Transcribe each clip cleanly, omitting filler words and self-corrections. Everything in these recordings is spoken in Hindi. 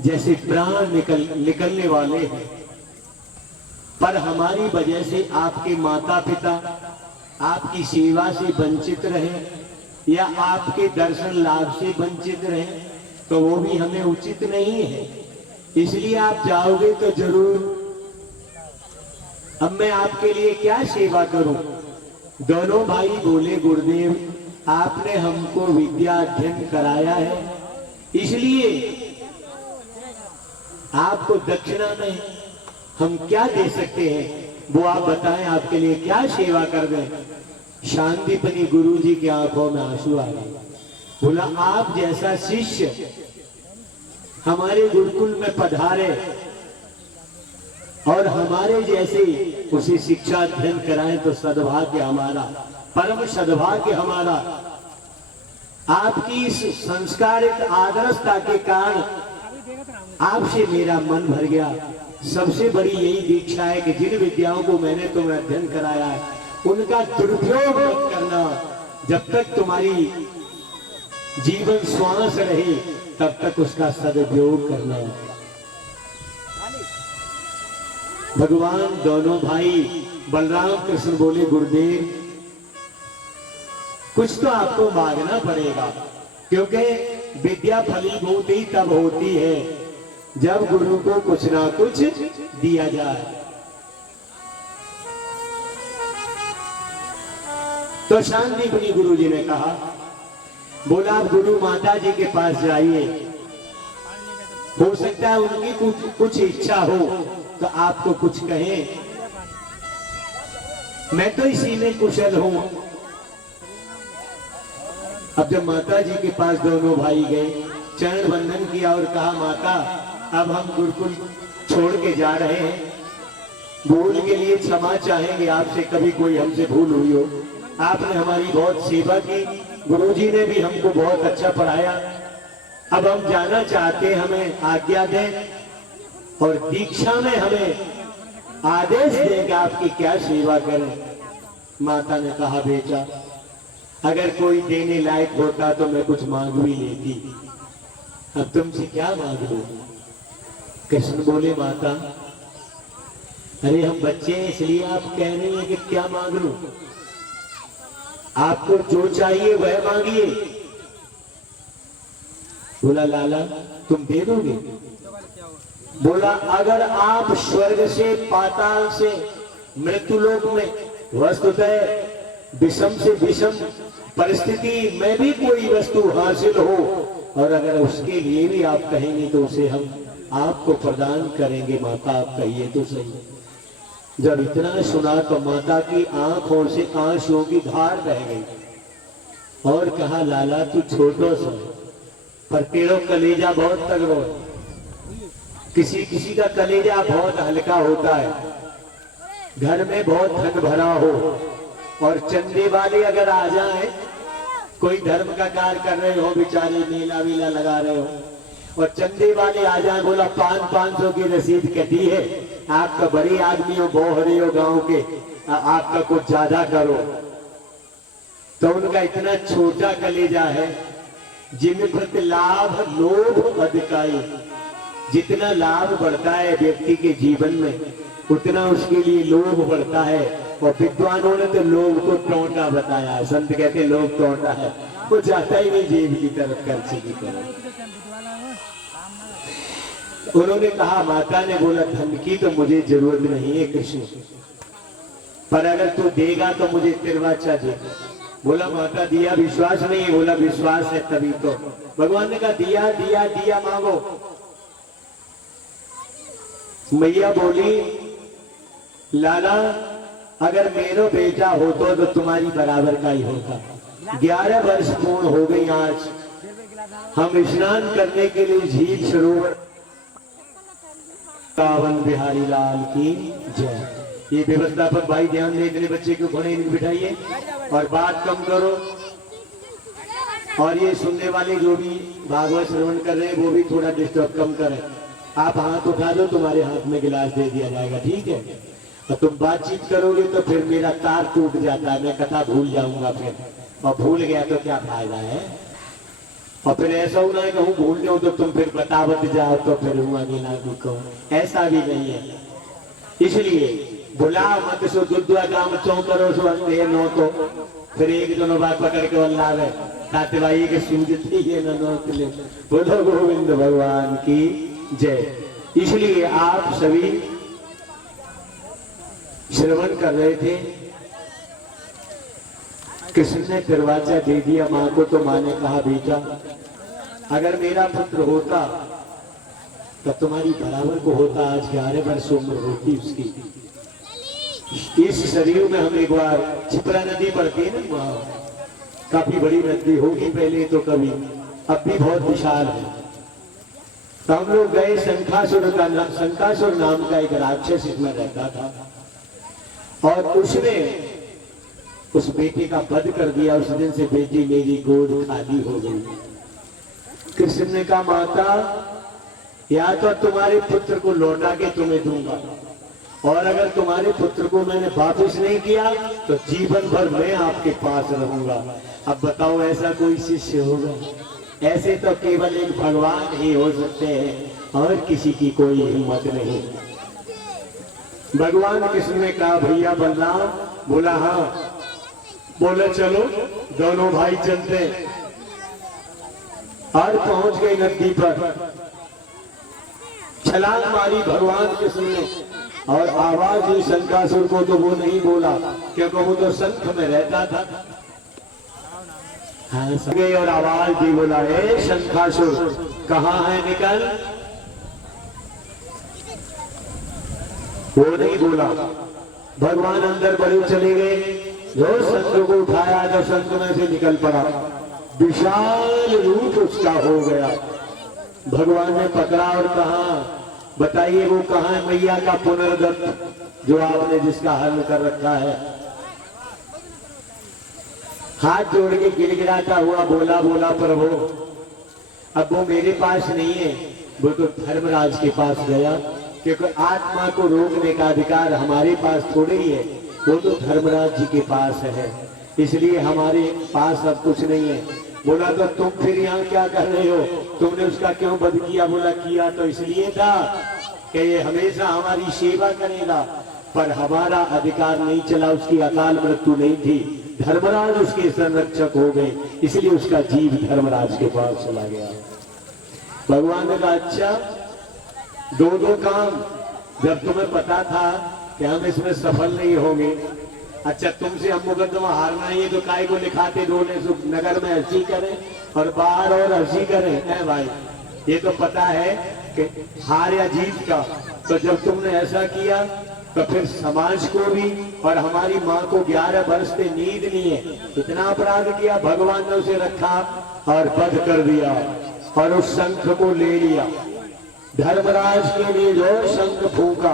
जैसे प्राण निकलने वाले हैं, पर हमारी वजह से आपके माता पिता आपकी सेवा से वंचित रहे या आपके दर्शन लाभ से वंचित रहे, तो वो भी हमें उचित नहीं है। इसलिए आप जाओगे तो जरूर। अब मैं आपके लिए क्या सेवा करूं? दोनों भाई बोले, गुरुदेव आपने हमको विद्या अध्ययन कराया है, इसलिए आपको दक्षिणा में हम क्या दे सकते हैं वो आप बताएं, आपके लिए क्या सेवा कर दें। शांतिपनी गुरुजी की आंखों में आंसू आ गए। बोला, आप जैसा शिष्य हमारे गुरुकुल में पधारे और हमारे जैसे उसे शिक्षा अध्ययन कराएं तो सद्भाग्य हमारा, परम सद्भाग्य हमारा। आपकी इस संस्कारित आदर्शता के कारण आपसे मेरा मन भर गया। सबसे बड़ी यही दीक्षा है कि जिन विद्याओं को मैंने तुम्हें अध्ययन कराया है उनका दुरुपयोग मत करना। जब तक तुम्हारी जीवन श्वास रहे तब तक उसका सदुपयोग करना। भगवान दोनों भाई बलराम कृष्ण बोले, गुरुदेव कुछ तो आपको मांगना पड़ेगा, क्योंकि विद्या फलीभूत ही तब होती है जब गुरु को कुछ ना कुछ दिया जाए। तो शांतिपुनी गुरु जी ने कहा, बोला आप गुरु माता जी के पास जाइए, हो सकता है उनकी कुछ इच्छा हो तो आपको कुछ कहें। मैं तो इसी में कुशल हूं। अब जब माता जी के पास दोनों भाई गए, चरण वंदन किया और कहा, माता अब हम गुरुकुल छोड़ के जा रहे हैं, भूल के लिए क्षमा चाहेंगे आपसे, कभी कोई हमसे भूल हुई हो। आपने हमारी बहुत सेवा की, गुरुजी ने भी हमको बहुत अच्छा पढ़ाया। अब हम जाना चाहते, हमें आज्ञा दें और दीक्षा में हमें आदेश दें आपकी क्या सेवा करें। माता ने कहा, बेटा अगर कोई देने लायक होता तो मैं कुछ मांग भी लेती, अब तुमसे क्या मांग लूं? कृष्ण बोले, माता अरे हम बच्चे हैं इसलिए आप कह रहे हैं कि क्या मांग लूं? आपको जो चाहिए वह मांगिए। बोला, लाला तुम दे दोगे? बोला, अगर आप स्वर्ग से पाताल से मृत्युलोक में वस्तुतः विषम से विषम परिस्थिति में भी कोई वस्तु हासिल हो और अगर उसके लिए भी आप कहेंगे तो उसे हम आपको प्रदान करेंगे। माता आप कहिए तो सही। जब इतना सुना तो माता की आंखों से आंसुओं की धार बह गई और कहा, लाला तू छोटो सा पर तेरो कलेजा बहुत तगड़ो है। किसी किसी का कलेजा बहुत हल्का होता है, घर में बहुत धन भरा हो और चंदे वाले अगर आ जाए, कोई धर्म का कार्य कर रहे हो, बेचारे मेला वेला लगा रहे हो और चंदे वाले आ जाए, बोला 500 की रसीद कटी है, आपका बड़े आदमी हो, बोहरे हो गांव के, आपका कुछ ज्यादा करो। तो उनका इतना छोटा कलेजा है, जिन प्रति लाभ लोभ अधिकाई। जितना लाभ बढ़ता है व्यक्ति के जीवन में उतना उसके लिए लोभ बढ़ता है। और विद्वानों ने तो लोभ को टोंटा बताया है। संत कहते लोभ टोंटा है, वो जाता ही नहीं जेब की तरफ, खर्चे की तरफ। उन्होंने कहा, माता ने बोला, धन की तो मुझे जरूरत नहीं है कृष्ण, पर अगर तू देगा तो मुझे तिरवाचा दे। बोला, माता दिया विश्वास नहीं है? बोला, विश्वास है तभी तो। भगवान ने कहा, दिया दिया दिया मांगो। मैया बोली, लाला अगर मेरा बेटा होता तो तुम्हारी बराबर का ही होता। 11 वर्ष पूर्ण हो गई आज। हम स्नान करने के लिए झील सरोवर, कावन बिहारी लाल की जय। ये व्यवस्थापक भाई ध्यान दे, इतने बच्चे को घोड़े नहीं बिठाइए और बात कम करो। और ये सुनने वाले जो भी भागवत श्रवण कर रहे हैं वो भी थोड़ा डिस्टर्ब कम करें। आप हाथ उठा दो, तुम्हारे हाथ में गिलास दे दिया जाएगा, ठीक है? और तुम बातचीत करोगे तो फिर मेरा तार टूट जाता है, मैं कथा भूल जाऊंगा फिर, और भूल गया तो क्या फायदा है। और फिर ऐसा हो ना है कहूँ भूल जाओ तो तुम फिर बतावत जाओ तो फिर हुआ गिला को, ऐसा भी नहीं है। इसलिए बुला मत सो दुद्धा काम चौ करो सो अंधे नो तो फिर एक दोनों बात पकड़ के वल्ला है ताते भाई के सूझती है नो के लिए। बोलो गोविंद भगवान की जय। इसलिए आप सभी श्रवण कर रहे थे, कृष्ण ने दरवाजा दे दिया मां को, तो मां ने कहा बेटा अगर मेरा पुत्र होता तब तुम्हारी बराबर को होता, आज 11 वर्ष उम्र होती उसकी। इस शरीर में हम एक बार छिपरा नदी पड़ती है ना, वहां काफी बड़ी नदी होगी पहले तो, कभी अब भी बहुत विशाल है। तो हम लोग गए, शंखासुर का नाम, शंखासुर नाम का एक राक्षस इसमें रहता था और उसने उस बेटे का वध कर दिया। उस दिन से बेटी मेरी गोद खाली हो गई। कृष्ण ने कहा माता या तो तुम्हारे पुत्र को लौटा के तुम्हें दूंगा, और अगर तुम्हारे पुत्र को मैंने वापस नहीं किया तो जीवन भर मैं आपके पास रहूंगा। अब बताओ ऐसा कोई शिष्य होगा? ऐसे तो केवल एक भगवान ही हो सकते हैं और किसी की कोई हिम्मत नहीं। भगवान कृष्ण ने कहा भैया बलराम? बोला हाँ। बोले चलो दोनों भाई चलते। और पहुंच गए नदी पर, छलांग मारी भगवान कृष्ण ने और आवाज हुई। शंखासुर को तो वो नहीं बोला क्योंकि वो तो शंख में रहता था। हाँ गए और आवाज दी, बोला ए शंखासुर कहाँ है, निकल। वो नहीं बोला। भगवान अंदर बड़े चले गए, जो शंख को उठाया तो शंख में से निकल पड़ा, विशाल रूप उसका हो गया। भगवान ने पकड़ा और कहा बताइए वो कहाँ है मैया का पुनर्दत्त जो आपने जिसका हल कर रखा है? हाथ जोड़ के गिड़गिड़ाता हुआ बोला, बोला प्रभु अब वो मेरे पास नहीं है, वो तो धर्मराज के पास गया, क्योंकि आत्मा को रोकने का अधिकार हमारे पास थोड़े ही है, वो तो धर्मराज जी के पास है, इसलिए हमारे पास अब कुछ नहीं है। बोला तो तुम फिर यहाँ क्या कर रहे हो, तुमने उसका क्यों वध किया? बोला किया तो इसलिए था कि ये हमेशा हमारी सेवा करेगा, पर हमारा अधिकार नहीं चला, उसकी अकाल मृत्यु नहीं थी, धर्मराज उसके संरक्षक हो गए, इसलिए उसका जीव धर्मराज के पास चला गया। भगवान ने कहा अच्छा दो दो काम, जब तुम्हें पता था कि हम इसमें सफल नहीं होंगे, अच्छा तुमसे हम मुकदमा हारना है तो काय को लिखाते दोने नगर में हंसी करें और बाहर और हंसी करें? है भाई, ये तो पता है कि हार या जीत का, तो जब तुमने ऐसा किया तो फिर समाज को भी और हमारी माँ को 11 वर्ष से नींद नहीं है, इतना अपराध किया, भगवान ने उसे रखा और वध कर दिया और उस शंख को ले लिया। धर्मराज के लिए जो शंख फूका,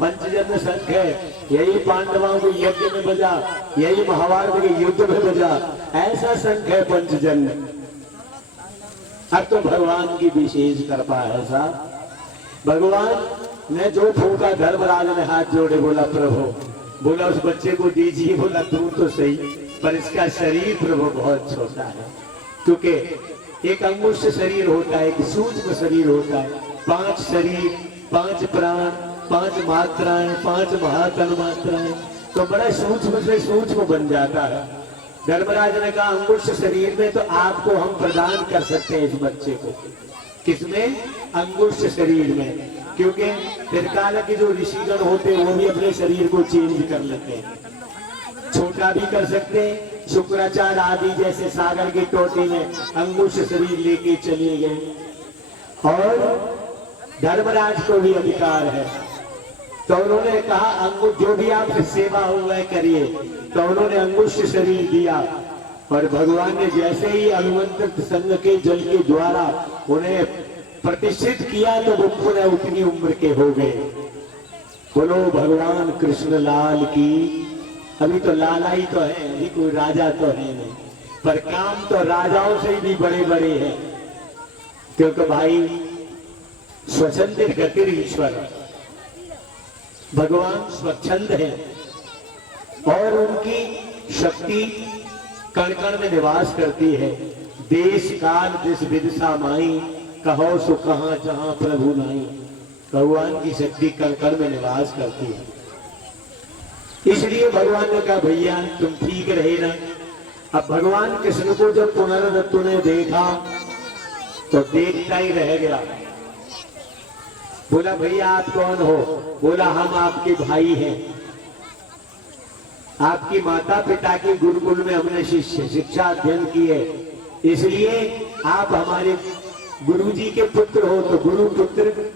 पंचजन्य शंख है, यही पांडवों के यज्ञ में बजा, यही महाभारत के युद्ध में बजा, ऐसा शंख है पंचजन्य। अब तो भगवान की विशेष कृपा है साहब। भगवान ने जो फूका, धर्मराज ने हाथ जोड़े, बोला प्रभु, बोला उस बच्चे को दीजिए, बोला तू तो सही पर इसका शरीर प्रभु बहुत छोटा है, क्योंकि एक अंगुष्ठ शरीर होता है, एक सूक्ष्म शरीर होता है, 5 शरीर, 5 प्राण, 5 मात्राएं, 5 महातन्मात्राएं, तो बड़ा सूक्ष्म से सूक्ष्म बन जाता है। धर्मराज ने कहा अंगुष्ठ शरीर में तो आपको हम प्रदान कर सकते हैं इस बच्चे को। किसमें? अंगुष्ठ शरीर में, क्योंकि त्रिकाल के जो ऋषिगण होते हैं वो भी अपने शरीर को चेंज कर लेते हैं, छोटा भी कर सकते हैं। शुक्राचार्य आदि जैसे सागर की टोटी में अंगुष्ठ शरीर लेके चले गए, और धर्मराज को भी अधिकार है। तो उन्होंने कहा अंगुष्ठ जो भी आपसे सेवा हुआ है करिए, तो उन्होंने अंगुष्ठ शरीर दिया, और भगवान ने जैसे ही अनुमंत्रित संघ के जल के द्वारा उन्हें प्रतिष्ठित किया तो वो पुनः उतनी उम्र के हो गए। बोलो भगवान कृष्ण लाल की। अभी तो लाला ही तो है, अभी कोई राजा तो है नहीं, पर काम तो राजाओं से भी बड़े बड़े हैं, क्योंकि भाई स्वच्छंद गतिर ईश्वर, भगवान स्वच्छंद है और उनकी शक्ति कण कण में निवास करती है। देश काल दिस विदिशा माई, कहो सो कहां जहां प्रभु नाई। भगवान की शक्ति कण कण में निवास करती है। इसलिए भगवान ने कहा भैया तुम ठीक रहे ना। अब भगवान कृष्ण को जब पुनर्दत्तु ने देखा तो देखता ही रह गया। बोला भैया आप कौन हो? बोला हम आपके भाई हैं, आपकी माता पिता के गुरुकुल में हमने शिक्षा अध्ययन की है, इसलिए आप हमारे गुरुजी के पुत्र हो। तो गुरु पुत्र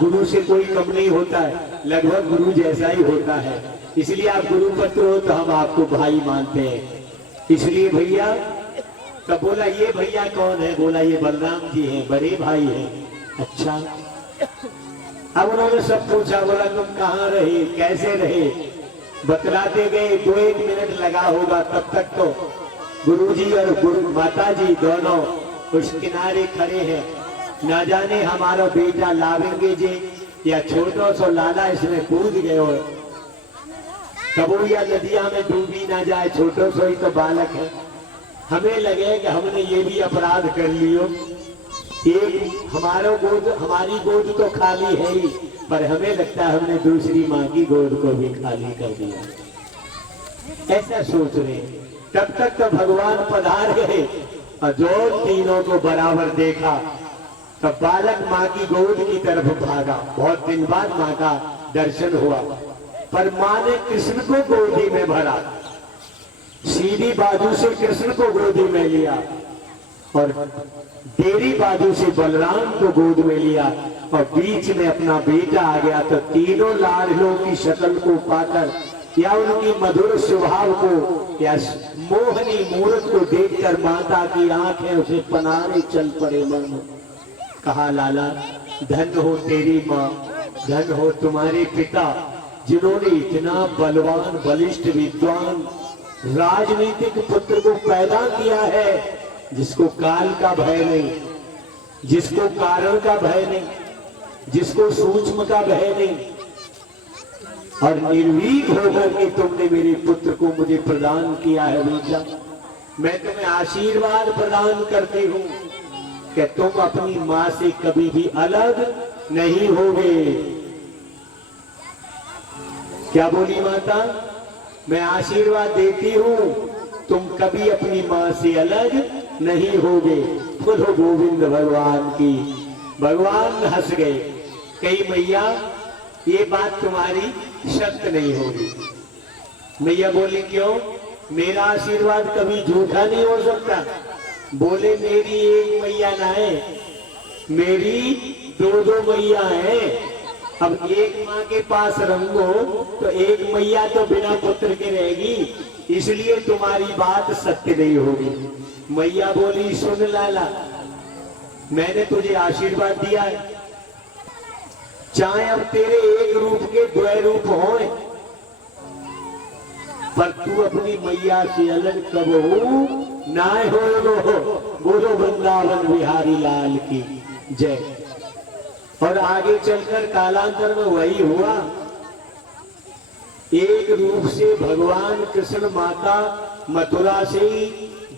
गुरु से कोई कम नहीं होता है, लगभग गुरु जैसा ही होता है, इसलिए आप गुरु पुत्र हो तो हम आपको भाई मानते हैं। इसलिए भैया, तब बोला ये भैया कौन है? बोला ये बलराम जी हैं, बड़े भाई हैं। अच्छा, अब उन्होंने सब पूछा। बोला तुम कहाँ रहे, कैसे रहे? बतलाते गए। 2-1 मिनट लगा होगा, तब तक तो गुरुजी और गुरु माता जी दोनों उस किनारे खड़े हैं। ना जाने हमारा बेटा लावेंगे जी या छोटो सो लाला इसमें कूद गए हो, कबू या नदिया में डूबी ना जाए, छोटो सो ही तो बालक है। हमें लगे कि हमने ये भी अपराध कर लियो, एक हमारी गोद तो खाली है ही, पर हमें लगता है हमने दूसरी माँ की गोद को भी खाली कर दिया। ऐसा सोच रहे। तब तक तो भगवान पधार गए और जो तीनों को बराबर देखा तब बालक माँ की गोद की तरफ भागा। बहुत दिन बाद माँ का दर्शन हुआ, पर माँ ने कृष्ण को गोदी में भरा, सीधी बाजू से कृष्ण को गोदी में लिया और तेरी बाजू से बलराम को गोद में लिया और बीच में अपना बेटा आ गया। तो तीनों लाडलों की शक्ल को पाकर या उनकी मधुर स्वभाव को या मोहनी मूर्त को देखकर माता की आंखें उसे पनारे चल पड़े। मन कहा लाला धन हो तेरी माँ, धन हो तुम्हारे पिता, जिन्होंने इतना बलवान बलिष्ठ विद्वान राजनीतिक पुत्र को पैदा किया है, जिसको काल का भय नहीं, जिसको कारण का भय नहीं, जिसको सूक्ष्म का भय नहीं, और निर्भीक होकर के तुमने मेरे पुत्र को मुझे प्रदान किया है। बेटा मैं तुम्हें आशीर्वाद प्रदान करती हूँ कि तुम अपनी माँ से कभी भी अलग नहीं होगे। क्या बोली माता? मैं आशीर्वाद देती हूँ तुम कभी अपनी माँ से अलग नहीं होगे। बोलो गोविंद भगवान की। भगवान हंस गए, कही मैया ये बात तुम्हारी सत्य नहीं होगी। मैया बोली क्यों? मेरा आशीर्वाद कभी झूठा नहीं हो सकता। बोले मेरी एक मैया ना है, मेरी 2-2 मैया है। अब एक माँ के पास रंगो तो एक मैया तो बिना पुत्र के रहेगी, इसलिए तुम्हारी बात सत्य नहीं होगी। मैया बोली सुन लाला, मैंने तुझे आशीर्वाद दिया है, चाहे अब तेरे एक रूप के 2 रूप हों, पर तू अपनी मैया से अलग कब हो ना हो। बोलो वृंदावन बिहारी लाल की जय। और आगे चलकर कालांतर में वही हुआ। एक रूप से भगवान कृष्ण माता मथुरा से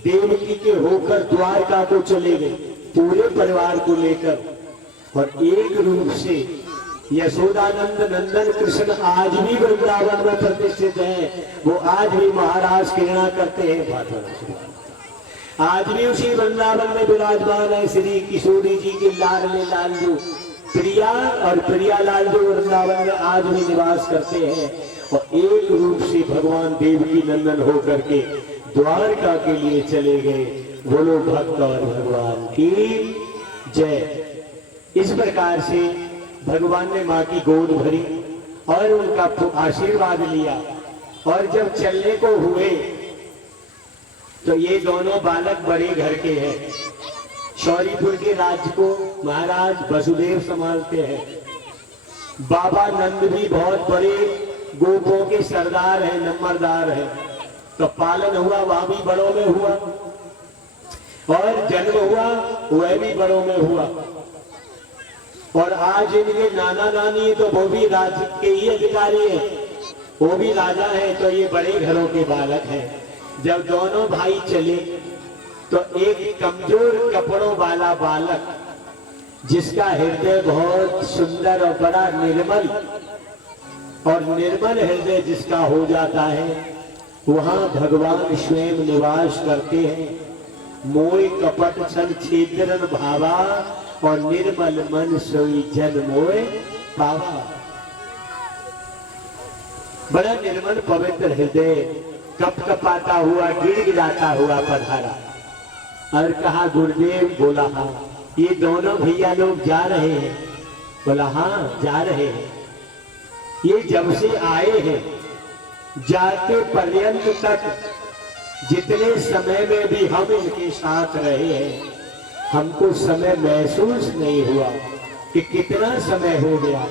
देवकी के होकर द्वारका को चले गए पूरे परिवार को लेकर, और एक रूप से यशोदानंद नंदन कृष्ण आज भी वृंदावन में प्रतिष्ठित हैं। वो आज भी महाराज क्रीड़ा करते हैं, आज भी उसी वृंदावन में विराजमान है। श्री किशोरी जी के लाडले लालजू प्रिया और प्रिया लालजू वृंदावन में आज भी निवास करते हैं। और एक रूप से भगवान देवकी नंदन होकर के द्वारका के लिए चले गए। बोलो भक्त और भगवान की जय। इस प्रकार से भगवान ने माँ की गोद भरी और उनका आशीर्वाद लिया, और जब चलने को हुए तो ये दोनों बालक बड़े घर के हैं। शौरीपुर के राज्य को महाराज वसुदेव संभालते हैं। बाबा नंद भी बहुत बड़े गोपों के सरदार हैं, नंबरदार हैं। तो पालन हुआ वहां भी बड़ों में हुआ, और जन्म हुआ वह भी बड़ों में हुआ। और आज इनके नाना नानी तो वो भी राज्य के ही अधिकारी हैं, वो भी राजा हैं, तो ये बड़े घरों के बालक हैं। जब दोनों भाई चले तो एक कमजोर कपड़ों वाला बालक जिसका हृदय बहुत सुंदर और बड़ा निर्मल, और निर्मल हृदय जिसका हो जाता है वहां भगवान स्वयं निवास करते हैं। मोय कपट छल छेदरन भावा और निर्मल मन सोई जन मोय पावा। बड़ा निर्मल पवित्र हृदय कप कपाता हुआ गिड़गिड़ाता हुआ पधारा और कहा गुरुदेव। बोला हाँ। ये दोनों भैया लोग जा रहे हैं? बोला हाँ जा रहे हैं। ये जब से आए हैं जाते पर्यंत तक जितने समय में भी हम इनके साथ रहे हैं हमको समय महसूस नहीं हुआ कि कितना समय हो गया।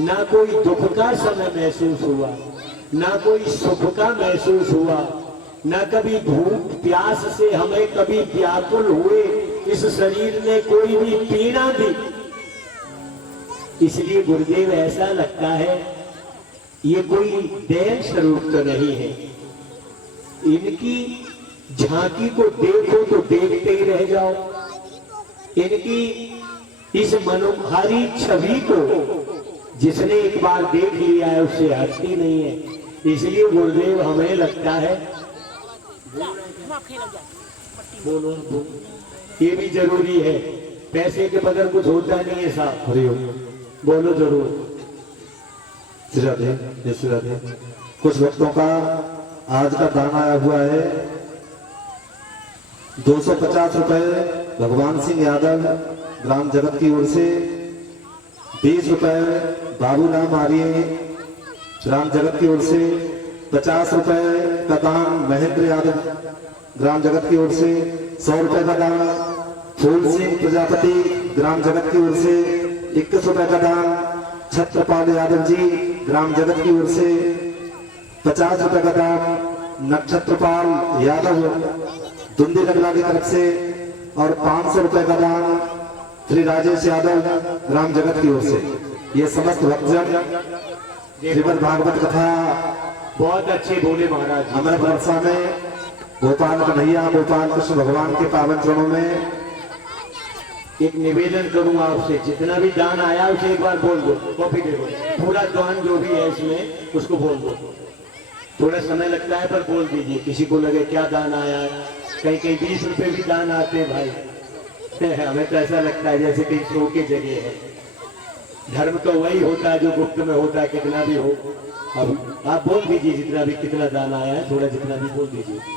ना कोई दुख का समय महसूस हुआ, ना कोई सुख का महसूस हुआ, ना कभी भूख प्यास से हमें कभी व्याकुल हुए इस शरीर ने कोई भी पीड़ा दी। इसलिए गुरुदेव ऐसा लगता है ये कोई दैव स्वरूप तो नहीं है। इनकी झांकी को देखो तो देखते ही रह जाओ। इनकी इस मनोहारी छवि को जिसने एक बार देख लिया है उससे हटती नहीं है। इसलिए गुरुदेव हमें लगता है बोलो ये भी जरूरी है। पैसे के बगैर कुछ होता नहीं है साहब। बोलो जरूर। राधे। कुछ भक्तों का आज का दान आया हुआ है 250 रुपए भगवान सिंह यादव ग्राम जगत की ओर से, 20 रुपए बाबूराम आर्य ग्राम जगत की ओर से, 50 रुपए का दान महेंद्र यादव ग्राम जगत की ओर से, 100 रुपए का दान फूल सिंह प्रजापति ग्राम जगत की ओर से, 21 रुपए का दान छत्रपाल यादव जी ग्राम जगत की ओर से, 50 रुपए का दान नक्षत्रपाल यादव दुंदी नगला की तरफ से, और 500 रुपए का दान श्री राजेश यादव ग्राम जगत की ओर से। ये समस्त भक्तजन श्रीमद् भागवत कथा बहुत अच्छे बोले महाराज। अमृत वर्षा में गोपाल कन्हैया गोपाल कृष्ण भगवान के पावन चरणों में एक निवेदन करूंगा आपसे, जितना भी दान आया उसे एक बार बोल दो। कॉपी दे दो। पूरा दान जो भी है इसमें उसको बोल दो। थोड़ा समय लगता है पर बोल दीजिए। किसी को लगे क्या दान आया है, कहीं कहीं 20 रुपए भी दान आते हैं भाई। हमें तो ऐसा लगता है जैसे कहीं शो की जगह है। धर्म तो वही होता है जो गुप्त में होता है, कितना भी हो। अब आप बोल दीजिए जितना भी कितना दान आया है, थोड़ा जितना भी बोल दीजिए।